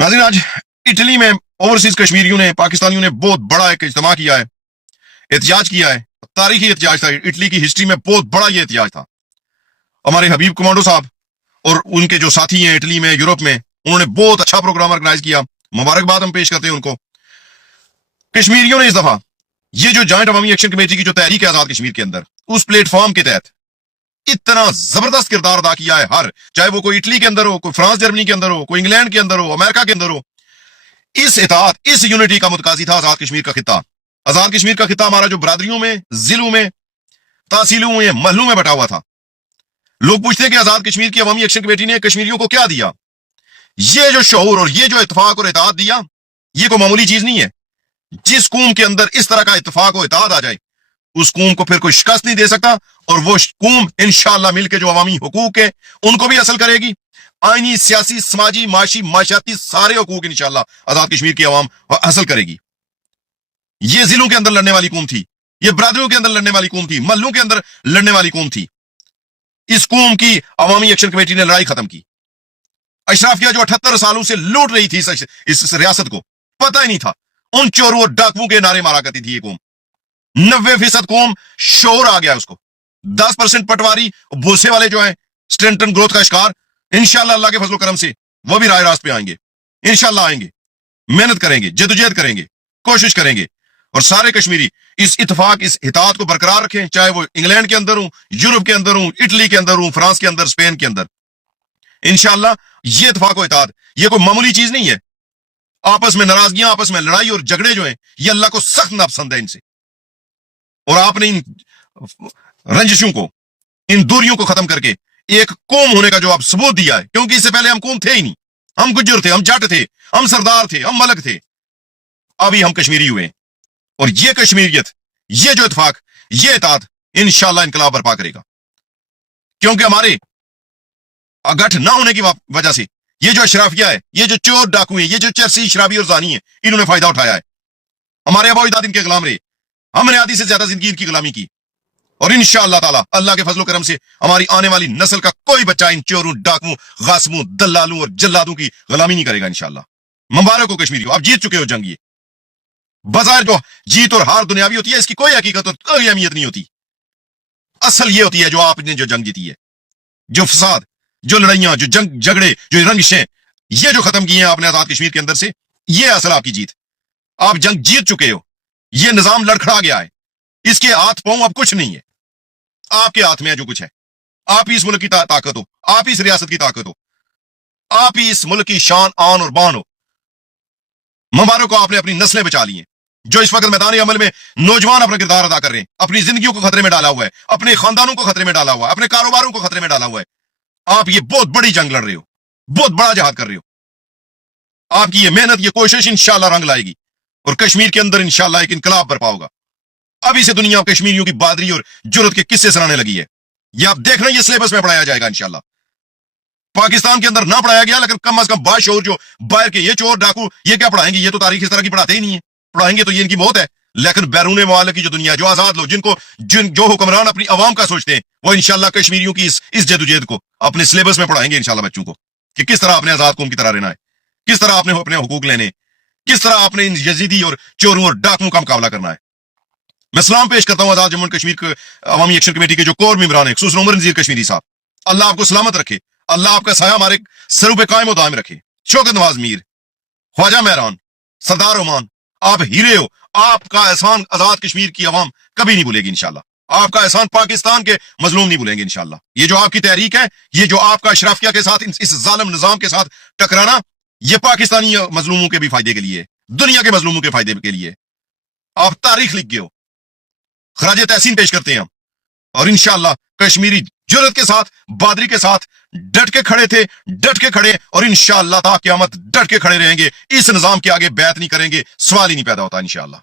नाज़रीन, आज इटली में ओवरसीज कश्मीरियों ने, पाकिस्तानियों ने बहुत बड़ा एक इज्तिमा किया है, एहतजाज किया है। तारीखी एहतजाज था, इटली की हिस्ट्री में बहुत बड़ा ये एहतजाज था। हमारे हबीब कमांडो साहब और उनके जो साथी हैं इटली में, यूरोप में, उन्होंने बहुत अच्छा प्रोग्राम ऑर्गेनाइज किया। मुबारकबाद हम पेश करते हैं उनको। कश्मीरियों ने इस दफा ये जो जॉइंट अवामी एक्शन कमेटी की जो तहरीक है आजाद कश्मीर के अंदर, उस प्लेटफॉर्म के तहत इतना जबरदस्त किरदार अदा किया है। हर चाहे वो कोई इटली के अंदर हो, कोई फ्रांस जर्मनी के अंदर हो, कोई इंग्लैंड के अंदर हो, अमेरिका के अंदर हो, इस इताअत, इस यूनिटी का मुतकाजी था आजाद कश्मीर का खिता। आजाद कश्मीर का खिता हमारा जो बरादरियों में, जिलों में, तहसीलों में, महलों में बटा हुआ था। लोग पूछते हैं कि आजाद कश्मीर की अवामी एक्शन कमेटी ने कश्मीरियों को क्या दिया। ये जो शऊर और ये जो इत्तेफाक और इताअत दिया, ये कोई मामूली चीज नहीं है। जिस कौम के अंदर इस तरह का इत्तेफाक और इताअत आ जाए, उस कौम को फिर कोई शिकस्त नहीं दे सकता, और वो कौम इंशाअल्लाह मिलकर जो अवामी हुकूक है उनको भी हासिल करेगी। आईनी, सियासी, समाजी, माशी, माशियाती सारे हुकूक इंशाअल्लाह आजाद कश्मीर की अवाम हासिल करेगी। ये जिलों के अंदर लड़ने वाली कौम थी, ये बरादरियों के अंदर लड़ने वाली कौम थी, महलों के अंदर लड़ने वाली कौम थी। इस कौम की अवामी एक्शन कमेटी ने लड़ाई खत्म की। अशराफिया जो 78 सालों से लूट रही थी इस रियासत को, पता ही नहीं था। उन चोरों और डाकुओं के नारे मारा करती थी ये कौम। 90% कौम शोर आ गया उसको। 10% पटवारी भूसे वाले जो हैं, स्टेंटन ग्रोथ का शिकार, इंशाअल्लाह अल्लाह के फजल करम से वो भी राह रास्त पे आएंगे। इंशाअल्लाह आएंगे, मेहनत करेंगे, जदोजहद करेंगे, कोशिश करेंगे, और सारे कश्मीरी इस इत्तेफाक, इस इताअत को बरकरार रखें, चाहे वो इंग्लैंड के अंदर हो, यूरोप के अंदर हो, इटली के अंदर हो, फ्रांस के अंदर, स्पेन के अंदर। इंशाअल्लाह ये इत्तेफाक और इताअत ये कोई मामूली चीज नहीं है। आपस में नाराजगियां, आपस में लड़ाई और झगड़े जो हैं, ये अल्लाह को सख्त नापसंद है इनसे। और आपने इन रंजिशों को, इन दूरियों को खत्म करके एक कौम होने का जो आप सबूत दिया है, क्योंकि इससे पहले हम कौम थे ही नहीं। हम गुज्जर थे, हम जट थे, हम सरदार थे, हम मलक थे। अभी हम कश्मीरी हुए, और ये कश्मीरियत, ये जो इत्तेफाक, ये इताअत इंशाअल्लाह इनकलाब बर्पा करेगा। क्योंकि हमारे गठ ना होने की वजह से ये जो अशराफिया है, ये जो चोर डाकू है, ये जो चरसी, शराबी और जानी है, इन्होंने फायदा उठाया है। हमारे आबा अजदाद इनके गुलाम रहे, हमने आधी से ज्यादा जिंदगी इनकी गुलामी की, और इंशाअल्लाह ताला अल्लाह के फजल करम से हमारी आने वाली नस्ल का कोई बच्चा इन चोरों, डाकुओं, गासमों, दल्लालों और जल्लादों की गुलामी नहीं करेगा इंशाअल्लाह। मुबारक हो कश्मीरियों, आप जीत चुके हो जंग। ये बाजार जो जीत और हार दुनियावी होती है, इसकी कोई हकीकत और कोई अहमियत नहीं होती। असल ये होती है जो आपने जो जंग जीती है, जो फसाद, जो लड़ाइयां, जो जंग झगड़े, जो रंजिशें, ये जो खत्म किए हैं आपने आजाद कश्मीर के अंदर से, ये असल आपकी जीत। आप जंग जीत चुके हो, ये निजाम लड़खड़ा गया है, इसके हाथ पांव अब कुछ नहीं है। आपके हाथ में है जो कुछ है। आप ही इस मुल्क की ताकत हो, आप ही इस रियासत की ताकत हो, आप ही इस मुल्क की शान, आन और बान हो। मुबारक को आपने अपनी नस्लें बचा ली हैं। जो इस वक्त मैदान अमल में नौजवान अपना किरदार अदा कर रहे हैं, अपनी जिंदगियों को खतरे में डाला हुआ है, अपने खानदानों को खतरे में डाला हुआ है, अपने कारोबारों को खतरे में डाला हुआ है। आप ये बहुत बड़ी जंग लड़ रहे हो, बहुत बड़ा जहाद कर रहे हो। आपकी ये मेहनत, ये कोशिश इंशाअल्लाह रंग लाएगी, और कश्मीर के अंदर इंशाअल्लाह एक इनकलाब बर्पा होगा। अभी से दुनिया कश्मीरियों की बहादुरी और जुर्रत के किस्से सुनाने लगी है। ये आप देख रहे हैं, ये सिलेबस में पढ़ाया जाएगा इंशाअल्लाह। पाकिस्तान के अंदर ना पढ़ाया गया, लेकिन कम से कम बाशऊर जो बाहर के ये चोर डाकू, ये क्या पढ़ाएंगे? ये तो तारीख इस तरह की पढ़ाते ही नहीं है। पढ़ाएंगे तो ये इनकी मौत है। लेकिन बैरून ममालिक की जो दुनिया, जो आजाद लोग, जो हुक्मरान अपनी आवाम का सोचते हैं, वो इंशाअल्लाह कश्मीरियों की इस जदोजहद को अपने सिलेबस में पढ़ाएंगे इंशाअल्लाह बच्चों को, कि किस तरह आपने आजाद कौम की तरह रहना है, किस तरह आपने अपने हुकूक लेने, किस तरह आपने इन यजीदी और चोरों और डाकुओं का मुकाबला करना है। मैं सलाम पेश करता हूं आजाद जम्मू कश्मीर के अवामी एक्शन कमेटी के जो कोर मेंबरान है, खुसूसन उमर नज़ीर कश्मीरी साहब। अल्लाह आपको सलामत रखे, अल्लाह आपका साया हमारे सरों पे कायम और दायम रखे। शौकत नवाज मीर, ख्वाजा मेहरान, सरदार ओमान, आप हीरे हो। आपका एहसान आजाद कश्मीर की अवाम कभी नहीं भूलेगी इंशाअल्लाह। आपका एहसान पाकिस्तान के मजलूम नहीं भूलेंगे इंशाअल्लाह। ये जो आपकी तहरीक है, ये जो आपका अशराफिया के साथ, इस जालिम निजाम के साथ टकराना, ये पाकिस्तानी मजलूमों के भी फायदे के लिए, दुनिया के मजलूमों के फायदे के लिए। आप तारीख लिख गए हो। खराज तहसीन पेश करते हैं हम, और इंशाअल्लाह कश्मीरी जुर्रत के साथ, बहादुरी के साथ डट के खड़े थे, डट के खड़े, और इंशाअल्लाह ता क़यामत डट के खड़े रहेंगे। इस निजाम के आगे बैत नहीं करेंगे, सवाल ही नहीं पैदा होता इंशाअल्लाह।